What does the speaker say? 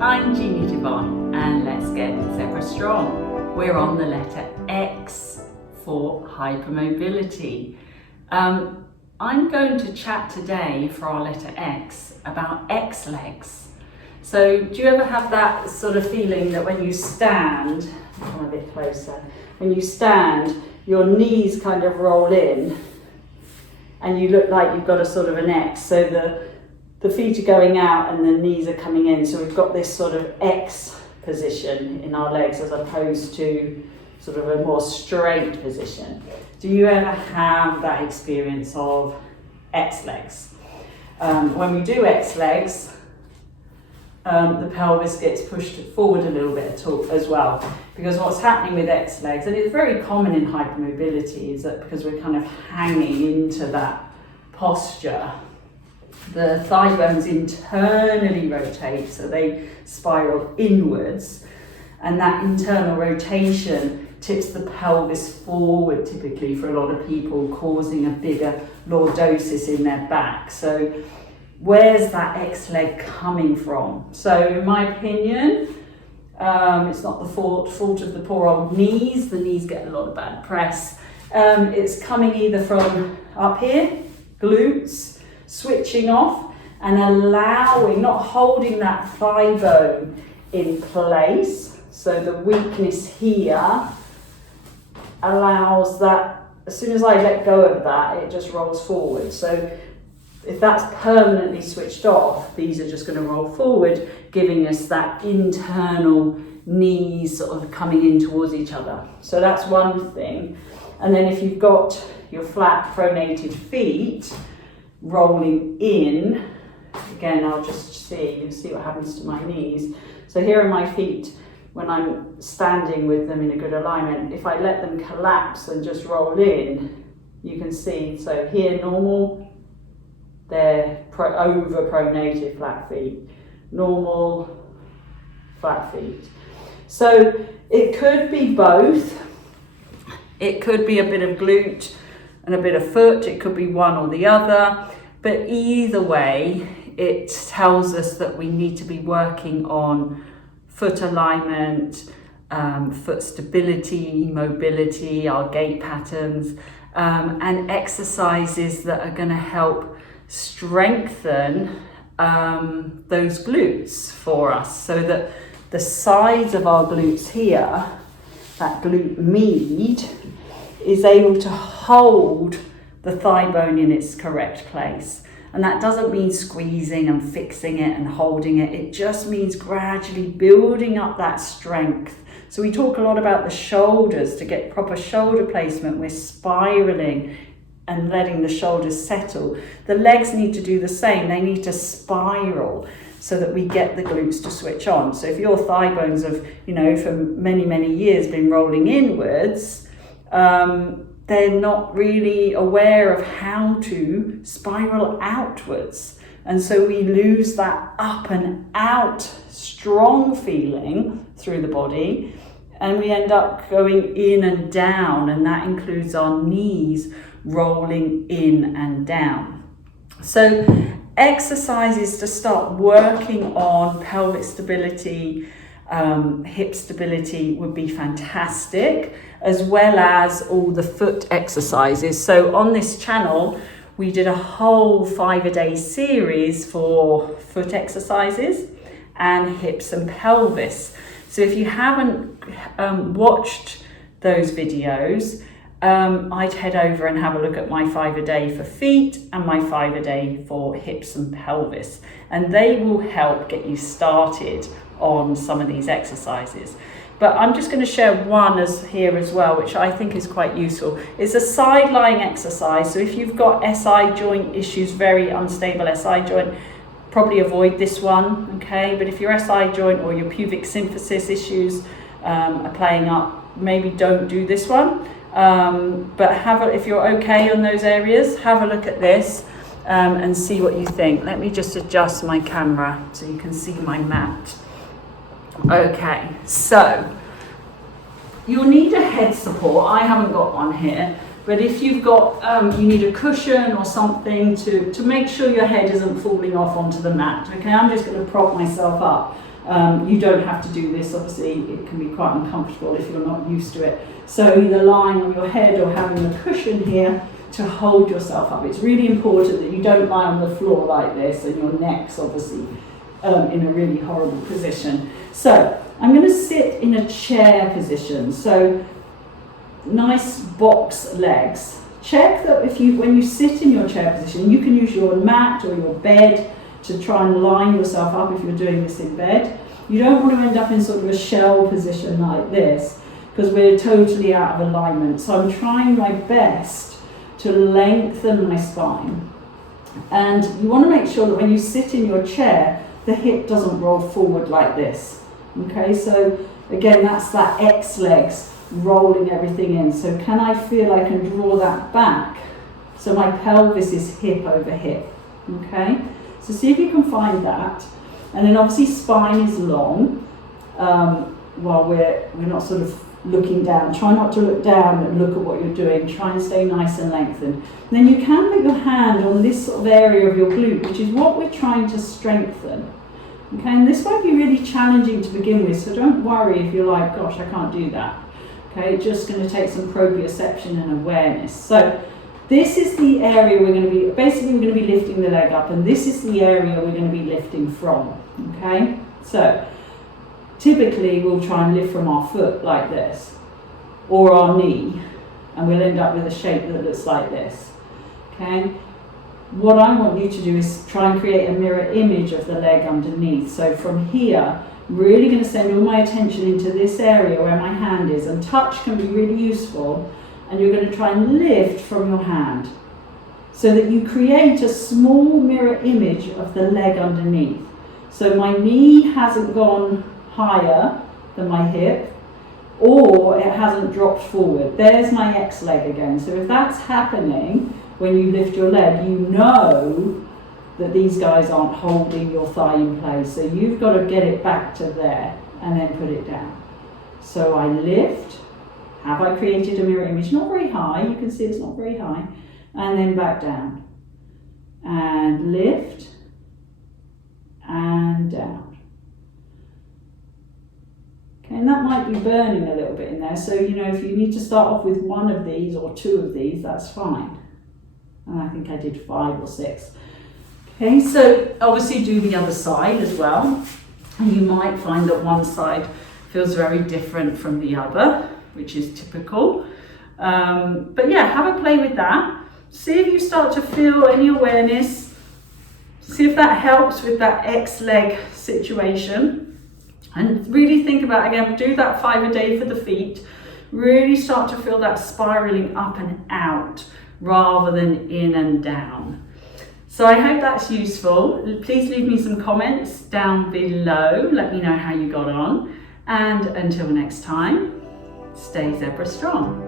I'm Jeannie and let's get Zebra Strong. We're on the letter X for hypermobility. I'm going to chat today for our letter X about X legs. So do you ever have that sort of feeling that when you stand, come a bit closer, when you stand, your knees kind of roll in and you look like you've got a sort of an X, so the feet are going out and the knees are coming in, so we've got this sort of X position in our legs as opposed to sort of a more straight position. Do you ever have that experience of X legs? When we do X legs, the pelvis gets pushed forward a little bit as well, because what's happening with X legs, and it's very common in hypermobility, is that because we're kind of hanging into that posture, the thigh bones internally rotate, so they spiral inwards, and that internal rotation tips the pelvis forward typically for a lot of people, causing a bigger lordosis in their back. So where's that X leg coming from? So in my opinion, it's not the fault of the poor old knees. The knees get a lot of bad press. It's coming either from up here, glutes, switching off and allowing, not holding that thigh bone in place. So the weakness here allows that, as soon as I let go of that, it just rolls forward. So if that's permanently switched off, these are just going to roll forward, giving us that internal knees sort of coming in towards each other. So that's one thing. And then if you've got your flat pronated feet rolling in, again, I'll just see what happens to my knees. So here are my feet when I'm standing with them in a good alignment. If I let them collapse and just roll in, you can see, so here normal, they're over pronated flat feet, normal flat feet. So it could be both. It could be a bit of glute and a bit of foot, it could be one or the other, but either way it tells us that we need to be working on foot alignment, foot stability, mobility, our gait patterns, and exercises that are going to help strengthen those glutes for us, so that the sides of our glutes here, that glute med, is able to hold the thigh bone in its correct place. And that doesn't mean squeezing and fixing it and holding it. It just means gradually building up that strength. So we talk a lot about the shoulders. To get proper shoulder placement, we're spiraling and letting the shoulders settle. The legs need to do the same. They need to spiral so that we get the glutes to switch on. So if your thigh bones have, for many, many years been rolling inwards, they're not really aware of how to spiral outwards. And so we lose that up and out strong feeling through the body, and we end up going in and down, and that includes our knees rolling in and down. So exercises to start working on pelvic stability, hip stability would be fantastic, as well as all the foot exercises. So on this channel, we did a whole 5-a-day series for foot exercises and hips and pelvis. So if you haven't watched those videos, I'd head over and have a look at my 5-a-day for feet and my 5-a-day for hips and pelvis, and they will help get you started on some of these exercises. But I'm just going to share one here as well, which I think is quite useful. It's a side lying exercise. So if you've got SI joint issues, very unstable SI joint, probably avoid this one, okay? But if your SI joint or your pubic symphysis issues are playing up, maybe don't do this one. But if you're okay on those areas, have a look at this and see what you think. Let me just adjust my camera so you can see my mat. Okay, so you'll need a head support. I haven't got one here, but if you've got, you need a cushion or something to make sure your head isn't falling off onto the mat. Okay, I'm just going to prop myself up You don't have to do this, obviously it can be quite uncomfortable if you're not used to it. So either lying on your head or having a cushion here to hold yourself up. It's really important that you don't lie on the floor like this and your neck's obviously in a really horrible position. So I'm going to sit in a chair position. So nice box legs. Check that when you sit in your chair position, you can use your mat or your bed to try and line yourself up if you're doing this in bed. You don't want to end up in sort of a shell position like this because we're totally out of alignment. So I'm trying my best to lengthen my spine. And you want to make sure that when you sit in your chair, the hip doesn't roll forward like this. Okay, so again, that's that X legs rolling everything in. So can I feel I can draw that back? So my pelvis is hip over hip. Okay, so see if you can find that. And then obviously spine is long while we're not sort of looking down. Try not to look down and look at what you're doing. Try and stay nice and lengthened. And then you can put your hand on this sort of area of your glute, which is what we're trying to strengthen. Okay, and this might be really challenging to begin with, so don't worry if you're like, gosh, I can't do that. Okay, just going to take some proprioception and awareness. So this is the area we're going to be, basically we're going to be lifting the leg up, and this is the area we're going to be lifting from. Okay, so typically we'll try and lift from our foot like this, or our knee, and we'll end up with a shape that looks like this. Okay, what I want you to do is try and create a mirror image of the leg underneath. So from here, I'm really going to send all my attention into this area where my hand is, and touch can be really useful, and you're going to try and lift from your hand so that you create a small mirror image of the leg underneath. So my knee hasn't gone higher than my hip, or it hasn't dropped forward. There's my X leg again. So if that's happening when you lift your leg, you know that these guys aren't holding your thigh in place. So you've got to get it back to there and then put it down. So I lift. Have I created a mirror image? Not very high. You can see it's not very high. And then back down. And lift. And down. Okay, and that might be burning a little bit in there. So, you know, if you need to start off with one of these or two of these, that's fine. And I think I did 5 or 6. Okay, so obviously do the other side as well. And you might find that one side feels very different from the other, which is typical. But yeah, have a play with that. See if you start to feel any awareness. See if that helps with that X leg situation. And really think about, again, do that 5 a day for the feet. Really start to feel that spiraling up and out rather than in and down. So I hope that's useful. Please leave me some comments down below. Let me know how you got on. And until next time, stay zebra strong.